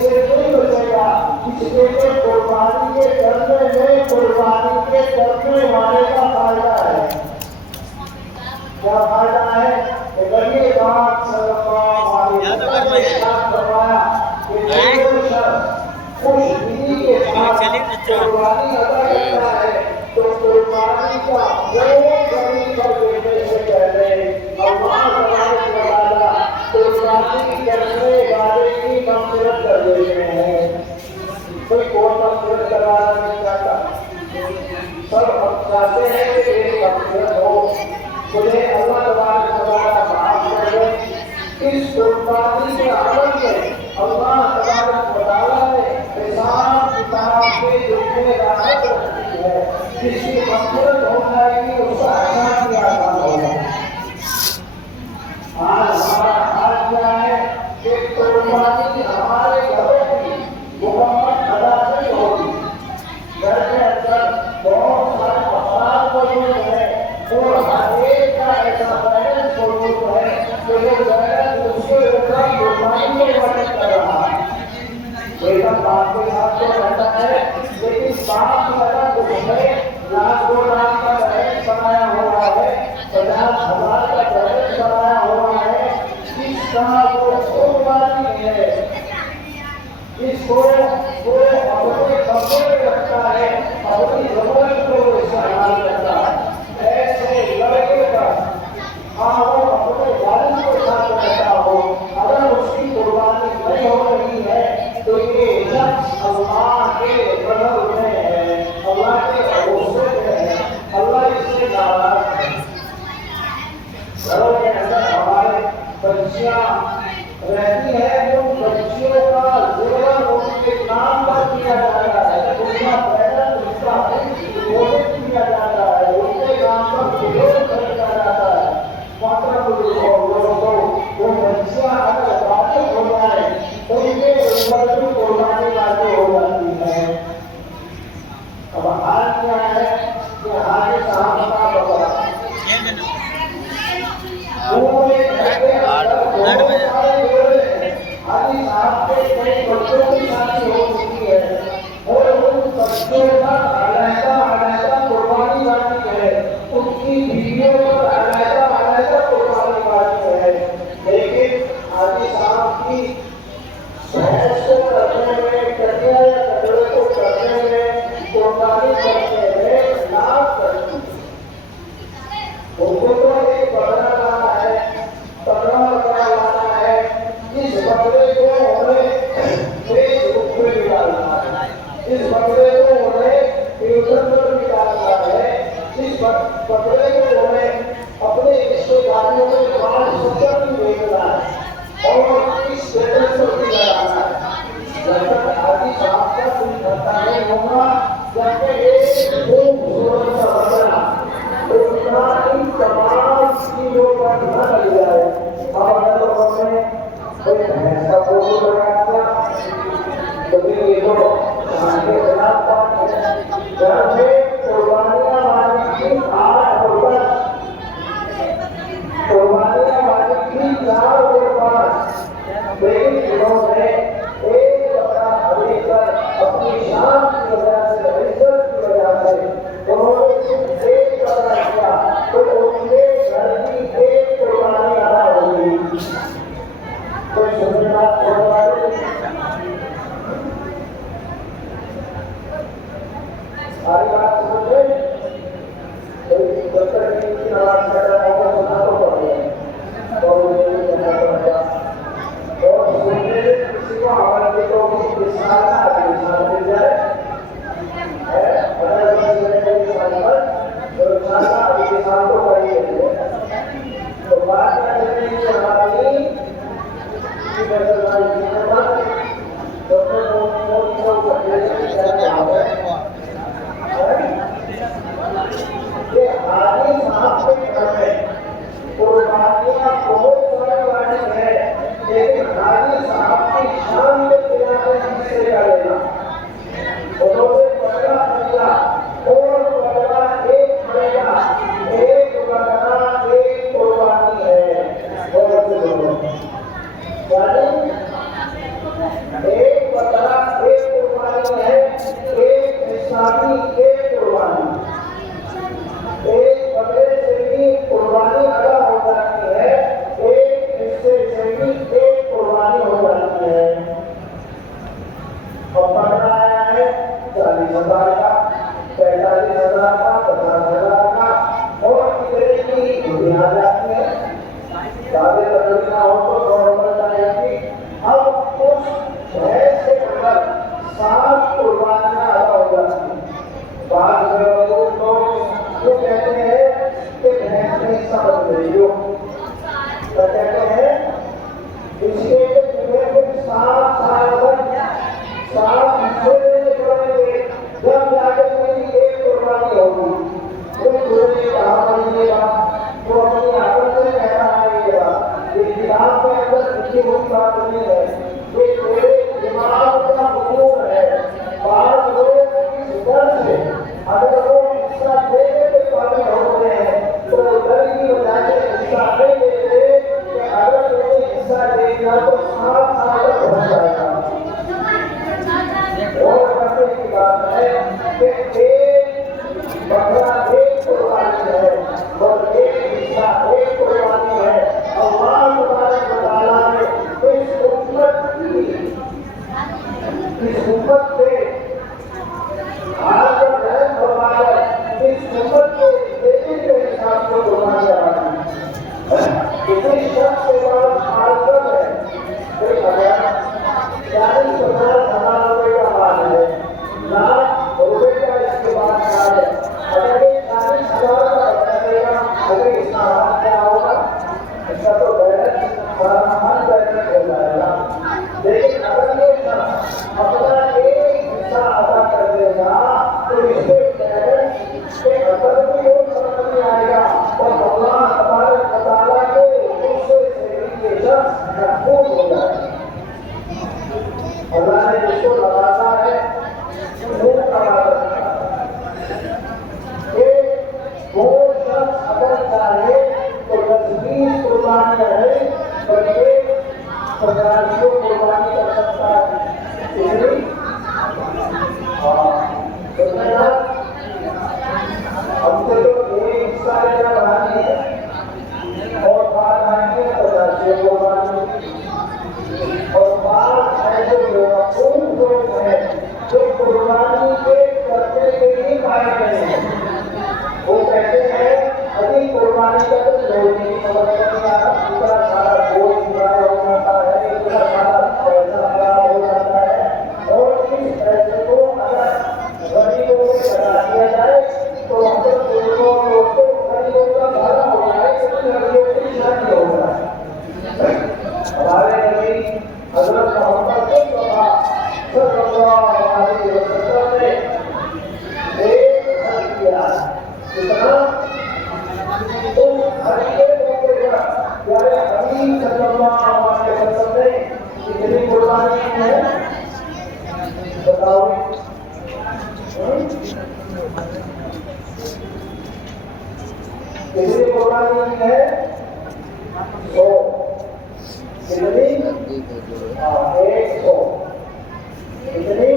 से नहीं बचेगा। इसलिए कुर्बानी के करने में कुर्बानी के करने वाले का फायदा है। क्या फायदा है? ये बात करवाया खुश दिली के साथ कुर्बानी अदा करता है तो कुर्बानी का देने से पहले अल्लाह कुर्बानी करने वाले की मग़फ़िरत कर देते हैं। कोई मग़फ़िरत करवाना नहीं चाहता, सब हम चाहते हैं कि एक मग़फ़िरत हो, उन्हें अल्लाह तबारक माफ़ कर दे। इस कुर्बानी के अमल में अल्लाह तबारक व तआला ने हिसाब किताब के दुनिया राहत रखी है। किसी मग़फ़िरत हो जाएगी उसका आसान भी आसान होगा। आज हमारा हाल क्या है कि कुर्बानी हमारे घरों की मुकम्मल अदा नहीं होगी। घर के अंदर बहुत सारे अफराद मौजूद हैं और हर एक का ऐसा बैलेंस मौजूद है कि वो बैलेंस उसके ऊपर कुर्बानी में मदद कर रहा है। बेटा बाप के साथ तो रहता है, लेकिन बाप की अगर कुछ है, लाख 2 लाख का बैलेंस बनाया हुआ है, 50,000 का बैलेंस बनाया हुआ है, इसका वो कुर्बानी है। इसको वो अपने कब्जे में रखता है, अपनी ज़रूरत को इस्तेमाल करता है। ऐसे लड़के का वो अपने वालिद के साथ रहता हो, अगर उसकी कुर्बानी नहीं हो रही है तो ये शख्स अल्लाह के गज़ब में है, अल्लाह के गुस्से में है, अल्लाह इससे नाराज़ है। घरों के अंदर हमारे बच्चियां रहती है, उन बच्चियों का जेवर उनके नाम पर किया जाता है, उनका पैदल उनका घोषित किया जाता है, उनके नाम पर विरोध खरीदा जाता है। मतलब वो बच्चियां अगर बालिग हो जाए तो उनके ऊपर भी कुर्बानी लागू हो जाती है। अब हाल क्या है कि हाजी साहब का बकरा पूरे घर के अंदर बहुत सारे जोड़े हैं। हाजी साहब के कई बच्चों की शादी हो चुकी है और उन बच्चों पर अलग-अलग कुर्बानी बाकी है, उनकी बीवियों पर अलग-अलग कुर्बानी बाकी है। लेकिन हाजी साहब की भैंस को करने में, कटिया या कटोरे को करने में, कुर्बानी करने में लाभ करती है। उनको तो एक बकरा लाना है, 15 बकरा लाना है, इस बकरे को उन्हें फेसबुक पे डालना है, इस बकरे को उन्हें ट्विटर पर भी डालना है, इस बकरे को उन्हें अपने रिश्तेदारों में 500 भी भेजना है और इस स्टेटस पर भी लगाना है। जब तक हाजी साहब का कोई धंधा नहीं होगा, जब तक एक खूबसूरत सा बकरा तमाम चीजों पर न लग जाए। हमारे लोगों ने कोई भैंस का फोटो लगा दिया, कभी ये तो के खिलाफ बात है। घर में कुर्बानियां वाली की 8 होगा, कुर्बानियां वाली की 4 और 5, लेकिन इन्होंने एक बकरा खरीदकर अपनी शान की वजह से, इज्जत की वजह से उन्होंने एक बकरा किया तो उनके घर की एक कुर्बानी अदा होगी। कोई सुनने बात होने वाली सारी बात समझे, कोई डॉक्टर की आवाज कर रहा होगा, सुना तो पड़ेगा और मुझे भी कहना पड़ेगा और सुनने किसी को हमारे को विशाल मिल जाए अगर किसान को करिए तो बात करने की हमारी हाजी साहब के घर में कुर्बानियां बहुत सारी वाली है, लेकिन हाजी साहब की शान के खिलाफ हिस्से का लेना, उन्होंने बकरा खरीदा और बकरा एक खरीदा, एक बकरा एक कुर्बानी है। और यानी एक 40,000 का, 45,000 का, 50,000 का, और कितने की दुनिया जाती है। ज़्यादा तकलीफ हो तो नॉर्मल जाएगी। अब उस भैंस के अंदर 7 कुर्बानियां अदा हो जाती हैं। बाद लोग जो कहते हैं कि भैंस में समझ रही हो, तो कहते हैं इसके तुम्हें फिर 7 साल तक 7 हिस्से देने पड़ेंगे, जब जाके मेरी एक कुर्बानी होगी। फिर तुमने कहा मानिएगा, तो अपनी आदत से कहना आइएगा, ये किताब के अंदर लिखी हुई बात नहीं है, ये तेरे दिमाग का हुकूम है। बाद लोग इस डर से अगर वो हिस्सा देने के काबिल होते हैं तो डर की वजह से हिस्सा नहीं देते कि अगर तुम्हें हिस्सा देगा तो 7 साल तक हो जाएगा। और करने की बात है कि एक बकरा एक कुर्बानी है और एक हिस्सा एक कुर्बानी है। अल्लाह तबारक व तआला ने इस उम्मत पे आज जब रहम फरमाया, इस उम्मत के देने के हिसाब से कुर्बानी किसी शख्स के पास मालकम है, कोई हजार 40,000 रुपए का माल है, लाख रुपए का इसके बाद माल है। अगर ये 40,000 का बनेगा, अगर इसका हाथ क्या होगा, इसका तो बैलेंस सारा मन बैलेंस हो जाएगा। लेकिन अगर ये अपना एक हिस्सा अदा कर देगा तो इसके बैलेंस के अंदर भी वो समझ नहीं आएगा और अल्लाह तबारक व तआला के गुस्से से ये शख्स महफूज हो जाएगा। अल्लाह ने जिसको लगाता है वो कमा सकता है। वो शख्स अगर चाहे तो 10-20 कुर्बानियां है, बल्कि 50 कुर्बानी कर सकता है। हमसे तो एक हिस्सा लेना बढ़ानी है और बात आएंगे 50 कुर्बानी। और बात ऐसे लोग हैं जो कुर्बानी के करने के लिए पाए गए हैं। वो कहते हैं अभी कुर्बानी का तो लोग नहीं समझ नहीं आता, इतना सारा बोझ खराब हो जाता है, इतना सारा पैसा खराब हो जाता है। और इस पैसे को अगर गरीबों में लगा दिया जाए तो हम तो दोस्तों गरीबों का भला हो जाए, लेकिन गरीबों की शादी हो जाए। हमारे नबी हज़रत मोहम्मद सल्लल्लाहु अलैहि वसल्लम ने एक हज किया, कितना उस हज के मौके पर प्यारे हबीब सल्लल्लाहु अलैहि वसल्लम ने कितनी कुर्बानी की है बताओ। कितनी कुर्बानी की है? 100। कितनी? 100। कितनी?